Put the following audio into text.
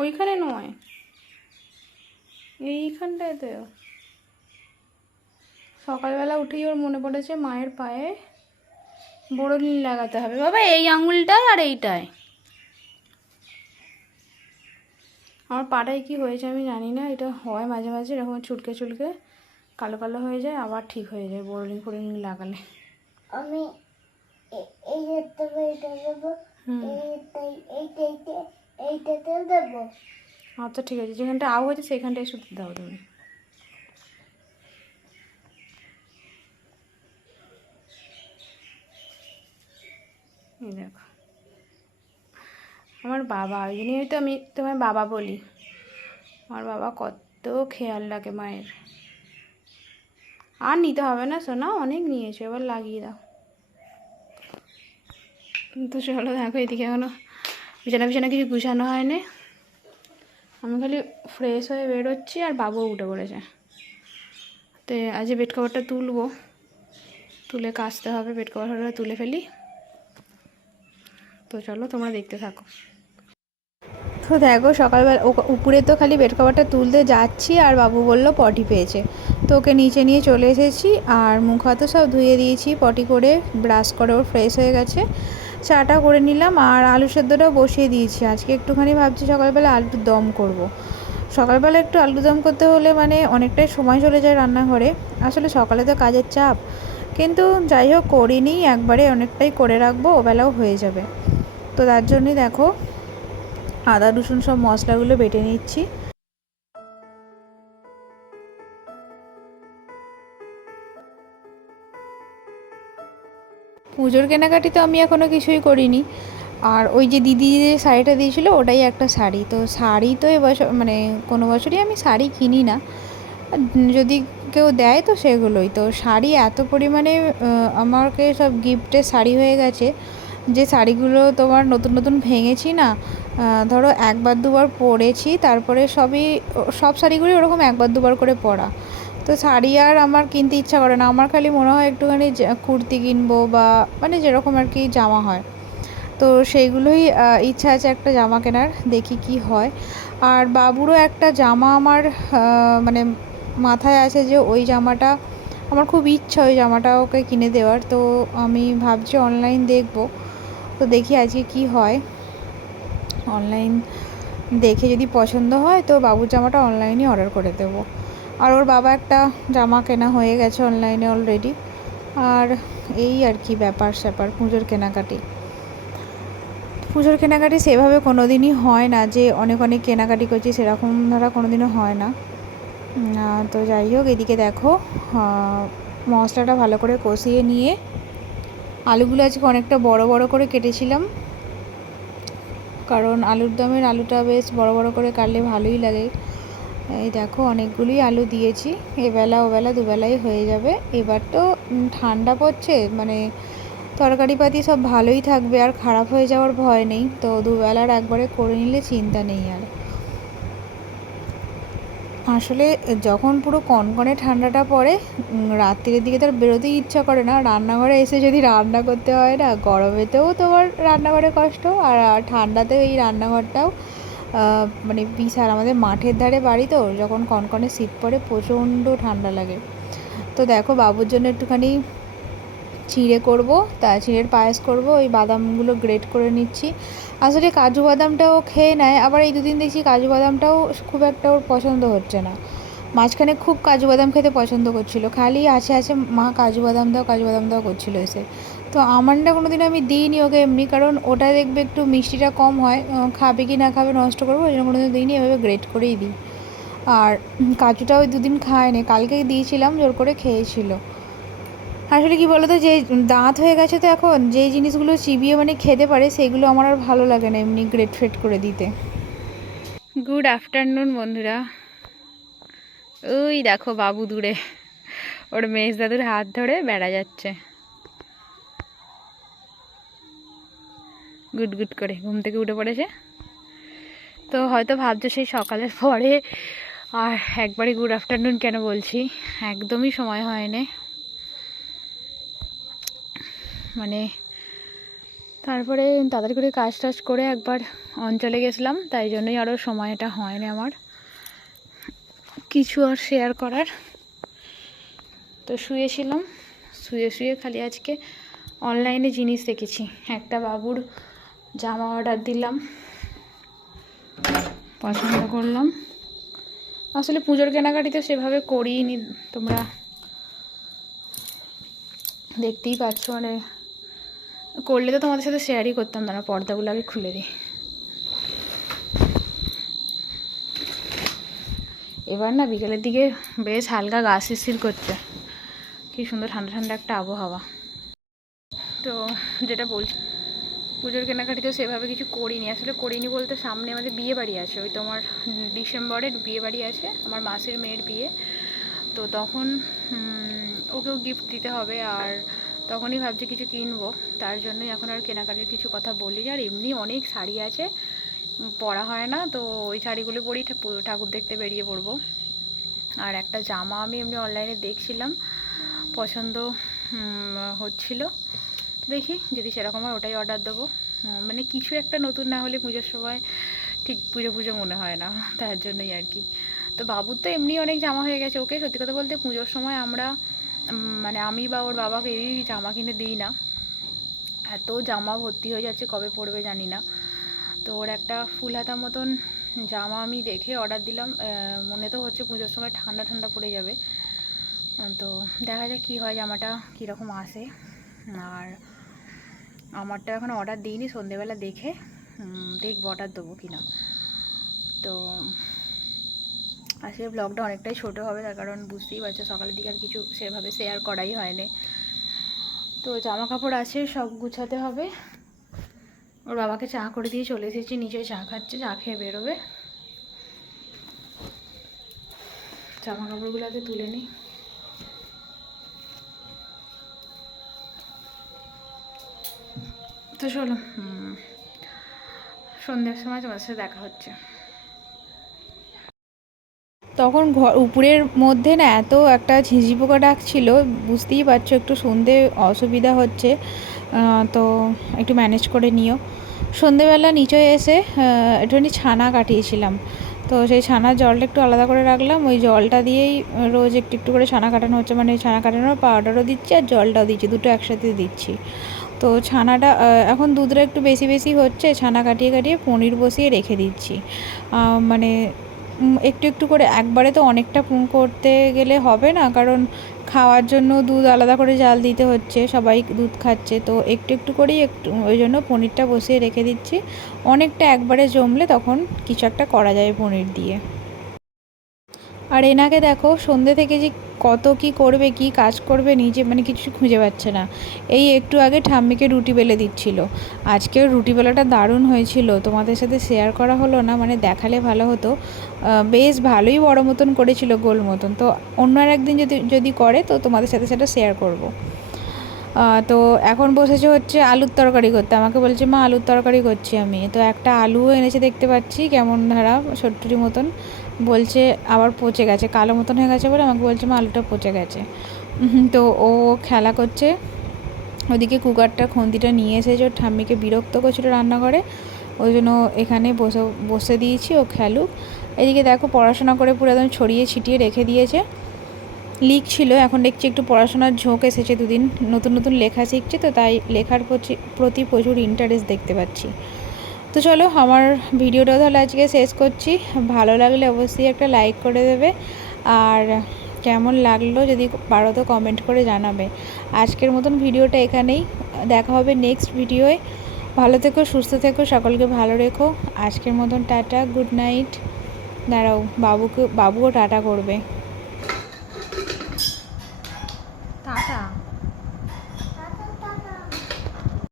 ওইখানে নয়, এইখানটায় তো। সকালবেলা উঠেই ওর মনে পড়েছে মায়ের পায়ে বোরোলিন লাগাতে হবে। বাবা এই আঙুলটায় আর এইটায়। আমার পাটায় কি হয়েছে আমি জানি না, এটা হয় মাঝে মাঝে এরকম চুলকে চুলকে কালো কালো হয়ে যায়, আবার ঠিক হয়ে যায় বোরোলিন ফোরোলিন লাগালে। আমি আচ্ছা ঠিক আছে, যেখানটা আউ হয়েছে সেখানটায় শুধু দাও তুমি। এই দেখো আমার বাবা, ওই জন্যই হয়তো আমি তোমায় বাবা বলি। আমার বাবা কত খেয়াল রাখে মায়ের। আর নিতে হবে না সোনা, অনেক নিয়েছো, এবার লাগিয়ে দাও। তো চলো দেখো, এদিকে এখনো বিছানা বিছানা কিছু গুছানো হয়নি। আমি খালি ফ্রেশ হয়ে বেরোচ্ছি আর বাবুও উঠে পড়েছে। তো আজ বেড কভারটা তুলবো, তুলে কাচতে হবে, বেড কভারটা তুলে ফেলি। তো চলো তোমরা দেখতে থাকো। তো দেখো সকালবেলা উপরে তো খালি বেড কভারটা তুলতে যাচ্ছি আর বাবু বলল পটি পেয়েছে, তো ওকে নিচে নিয়ে চলে এসেছি। আর মুখ হাতও সব ধুয়ে দিয়েছি পটি করে, ব্রাশ করে ওর ফ্রেশ হয়ে গেছে। চাটা করে নিলাম আর আলু সেদ্ধটাও বসিয়ে দিয়েছি। আজকে একটুখানি ভাবছি সকালবেলা আলুর দম করব। সকালবেলা একটু আলু দম করতে হলে মানে অনেকটাই সময় চলে যায় রান্নাঘরে। আসলে সকালে তো কাজের চাপ, কিন্তু যাই হোক করিনি, একবারে অনেকটাই করে রাখবো, ওবেলাও হয়ে যাবে। তো তার জন্যই দেখো আদা রসুন সব মশলাগুলো বেটে নিচ্ছি। পুজোর কেনাকাটি তো আমি এখনও কিছুই করিনি। আর ওই যে দিদি যে শাড়িটা দিয়েছিলো ওটাই একটা শাড়ি। তো শাড়ি তো এবছর মানে কোনো বছরই আমি শাড়ি কিনি না, যদি কেউ দেয় তো সেগুলোই। তো শাড়ি এত পরিমাণে আমাকে সব গিফটে শাড়ি হয়ে গেছে, যে শাড়িগুলো তোমার নতুন নতুন ভেঙেছি না, ধরো একবার দুবার পরেছি, তারপরে সব শাড়িগুলি ওরকম একবার দুবার করে পরা। তো শাড়ি আর আমার কিনতে ইচ্ছা করে না, আমার খালি মনে হয় একটুখানি কুর্তি কিনবো বা মানে যেরকম আর কি জামা হয়, তো সেইগুলোই ইচ্ছা আছে একটা জামা কেনার, দেখি কি হয়। আর বাবুরও একটা জামা আমার মানে মাথায় আছে যে ওই জামাটা আমার খুব ইচ্ছা, ওই জামাটা ওকে কিনে দেওয়ার। তো আমি ভাবছি অনলাইন দেখব, তো দেখি আজকে কি হয়। অনলাইন দেখে যদি পছন্দ হয় তো বাবুর জামাটা অনলাইনে অর্ডার করে দেবো। আর ওর বাবা একটা জামা কেনা হয়ে গেছে অনলাইনে অলরেডি। আর এই আর কি ব্যাপার স্যাপার পুজোর কেনাকাটি সেভাবে কোনো দিনই হয় না যে অনেক অনেক কেনাকাটি করছি, সেরকম ধরা কোনো দিনও হয় না। তো যাই হোক, এদিকে দেখো মশলাটা ভালো করে কষিয়ে নিয়ে আলুগুলো আজকে অনেকটা বড় বড় করে কেটেছিলাম, কারণ আলুর দমের আলুটা বেশ বড় বড় করে কাটলে ভালোই লাগে। এই দেখো অনেকগুলোই আলু দিয়েছি, এবেলা ওবেলা দুবেলাই হয়ে যাবে। এবার তো ঠান্ডা পড়ছে, মানে তরকারিপাতি সব ভালোই থাকবে, আর খারাপ হয়ে যাওয়ার ভয় নেই। তো দুবেলার একবারে করে নিলে চিন্তা নেই আর। আসলে যখন পুরো কনকনে ঠান্ডাটা পড়ে রাত্রির দিকে তো আর বেরোতেই ইচ্ছা করে না, রান্নাঘরে এসে যদি রান্না করতে হয় না, গরমেতেও তোমার রান্নাঘরে কষ্ট, আর ঠান্ডাতেও এই রান্নাঘরটাও মানে বিশাল। আমাদের মাঠের ধারে বাড়ি, তো যখন কনকনে শীত পড়ে প্রচণ্ড ঠান্ডা লাগে। তো দেখো বাবুর জন্য একটুখানি চিঁড়ে করব, তা চিঁড়ের পায়েস করব, ওই বাদামগুলো গ্রেট করে নিচ্ছি। আসলে কাজু বাদামটাও খেয়ে নেয়, আবার এই দুদিন দেখছি কাজু বাদামটাও খুব একটা ওর পছন্দ হচ্ছে না। মাঝখানে খুব কাজু বাদাম খেতে পছন্দ করছিল, খালি আছে মা কাজু বাদাম দাও করছিল এসে। তো আমন্ডটা কোনো দিন আমি দিইনি ওকে এমনি, কারণ ওটা দেখবে একটু মিষ্টিটা কম হয়, খাবে কি না খাবে নষ্ট করবো, ওই জন্য কোনো দিন দিইনি, এভাবে গ্রেট করেই দিই। আর কাজুটা ওই দুদিন খায়নি, কালকেই দিয়েছিলাম, জোর করে খেয়েছিল। আসলে কি বলতো, যে দাঁত হয়ে গেছে তো এখন যেই জিনিসগুলো চিবিয়ে মানে খেতে পারে সেগুলো আমার আর ভালো লাগে না এমনি গ্রেট ফ্রেট করে দিতে। গুড আফটারনুন বন্ধুরা। ওই দেখো বাবু দূরে ওর মেজ দাদুর হাত ধরে বেড়া যাচ্ছে গুড গুড করে, ঘুম থেকে উঠে পড়েছে। তো হয়তো ভাবছো সেই সকালের পরে আর একবারই গুড আফটারনুন কেন বলছি, একদমই সময় হয়নি। মানে তারপরে তাড়াতাড়ি করে কাজ টাজ করে একবার অঞ্চলে গেছিলাম, তাই জন্যই আরও সময়টা হয়নি আমার কিছু আর শেয়ার করার। তো শুয়েছিলাম, শুয়ে খালি আজকে অনলাইনে জিনিস দেখেছি। একটা বাবুর জামা অর্ডার দিলাম, পছন্দ করলাম। আসলে পুজোর কেনাকাটি তো সেভাবে করিনি, তোমরা দেখতেই পাচ্ছ, মানে করলে তো তোমাদের সাথে শেয়ারই করতাম। তারা পর্দাগুলো আগে খুলে দিই। এবার না বিকেলের দিকে বেশ হালকা গা শিরশির করছে, কি সুন্দর ঠান্ডা ঠান্ডা একটা আবহাওয়া। তো যেটা বলছি, পুজোর কেনাকাটি তো সেভাবে কিছু করিনি। আসলে করিনি বলতে সামনে আমাদের বিয়ে বাড়ি আছে, ওই তোমার ডিসেম্বরের বিয়ে বাড়ি আছে, আমার মাসির মেয়ের বিয়ে। তো তখন ওকেও গিফট দিতে হবে, আর তখনই ভাবছি কিছু কিনবো। তার জন্যই এখন আর কেনাকাটির কিছু কথা বলি। আর এমনি অনেক শাড়ি আছে, পরা হয় না, তো ওই শাড়িগুলো পরেই ঠাকুর দেখতে বেরিয়ে পড়বো। আর একটা জামা আমি এমনি অনলাইনে দেখছিলাম, পছন্দ হচ্ছিল, দেখি যদি সেরকম হয় ওটাই অর্ডার দেবো। মানে কিছু একটা নতুন না হলে পুজোর সময় ঠিক পুজো পুজো মনে হয় না, তার জন্যই আর কি। তো বাবুর তো এমনি অনেক জামা হয়ে গেছে। ওকে সত্যি কথা বলতে পুজোর সময় আমরা মানে আমি বা ওর বাবাকে এই জামা কিনে দিই না, এত জামা ভর্তি হয়ে যাচ্ছে, কবে পড়বে জানি না। তো ওর একটা ফুল হাতা মতন জামা আমি দেখে অর্ডার দিলাম। মনে তো হচ্ছে পুজোর সময় ঠান্ডা ঠান্ডা পড়ে যাবে, তো দেখা যাক কী হয়, জামাটা কীরকম আসে। আর আমারটা এখন অর্ডার দিইনি, সন্ধেবেলা দেখে দেখবো অর্ডার দেবো কিনা। তো আজকে ব্লগটা অনেকটাই ছোট হবে, তার কারণ বুঝতেই পারছো সকালের দিকে আর কিছু সেভাবে শেয়ার করাই হয়নি। তো জামা কাপড় আছে, সব গুছাতে হবে। ওর বাবাকে চা করে দিয়ে চলে এসেছি নিচে, চা খাচ্ছে, চা খেয়ে বেরোবে। জামা কাপড়গুলোতে তুলে নিই। তো চলো সন্ধ্যার সময় তোমার সাথে দেখা হচ্ছে। তখন উপরের মধ্যে না এত একটা ঝিঁঝি পোকা ডাকছিল, বুঝতেই পারছো একটু সন্ধে অসুবিধা হচ্ছে, তো একটু ম্যানেজ করে নিও। সন্ধেবেলা নিচে এসে একটুখানি ছানা কাটিয়েছিলাম, তো সেই ছানার জলটা একটু আলাদা করে রাখলাম। ওই জলটা দিয়েই রোজ একটু একটু করে ছানা কাটানো হচ্ছে, মানে ছানা কাটানোর পাউডারও দিচ্ছি আর জলটাও দিচ্ছি, দুটো একসাথে দিচ্ছি। তো ছানাটা এখন দুধটা একটু বেশি বেশি হচ্ছে, ছানা কাটিয়ে কাটিয়ে পনির বসিয়ে রেখে দিচ্ছি। মানে একটু একটু করে একবারে তো অনেকটা করতে গেলে হবে না, কারণ খাওয়ার জন্য দুধ আলাদা করে জাল দিতে হচ্ছে, সবাই দুধ খাচ্ছে, তো একটু একটু করেই একটু ওই জন্য পনিরটা বসিয়ে রেখে দিচ্ছি। অনেকটা একবারে জমলে তখন কিছু একটা করা যায় পনির দিয়ে। আর এনাকে দেখো সন্ধ্যে থেকে যে কত কি করবে, কি কাজ করবে, নিজে মানে কিছু খুঁজে পাচ্ছে না। এই একটু আগে ঠাম্মিকে রুটি বেলে দিচ্ছিল। আজকেও রুটি বেলাটা দারুণ হয়েছিল, তোমাদের সাথে শেয়ার করা হলো না, মানে দেখালে ভালো হতো। বেশ ভালোই বড় মতন করেছিল, গোল মতন। তো অন্য আর একদিন যদি যদি করে তো তোমাদের সাথে সেটা শেয়ার করব। তো এখন বসেছে হচ্ছে আলুর তরকারি করতে, আমাকে বলছে মা আলুর তরকারি করছি আমি। তো একটা আলুও এনেছে দেখতে পাচ্ছি, কেমন ধারা ছোট্টুরি মতন, বলছে আবার পচে গেছে, কালো মতন হয়ে গেছে বলে আমাকে বলছে মা আলুটা পচে গেছে। তো ও খেলা করছে, ওদিকে কুকারটা খুন্তিটা নিয়ে এসেছে, ওর ঠাম্মিকে বিরক্ত করছিল রান্নাঘরে, ওই জন্য এখানে বসে দিয়েছি, ও খেলুক। এদিকে দেখো পড়াশোনা করে পুরো একদম ছড়িয়ে ছিটিয়ে রেখে দিয়েছে। লিখছিল, এখন দেখছি একটু পড়াশোনার ঝোঁক এসেছে, দুদিন নতুন নতুন লেখা শিখছে, তো তাই লেখার প্রতি প্রচুর ইন্টারেস্ট দেখতে পাচ্ছি। তো চলো আমার ভিডিওটাও তাহলে আজকে শেষ করছি। ভালো লাগলে অবশ্যই একটা লাইক করে দেবে, আর কেমন লাগলো যদি পারো তো কমেন্ট করে জানাবে। আজকের মতন ভিডিওটা এখানেই, দেখা হবে নেক্সট ভিডিওয়। ভালো থেকো, সুস্থ থেকো, সকলকে ভালো রেখো। আজকের মতন টাটা, গুড নাইট। দাঁড়াও, বাবুও টাটা করবে।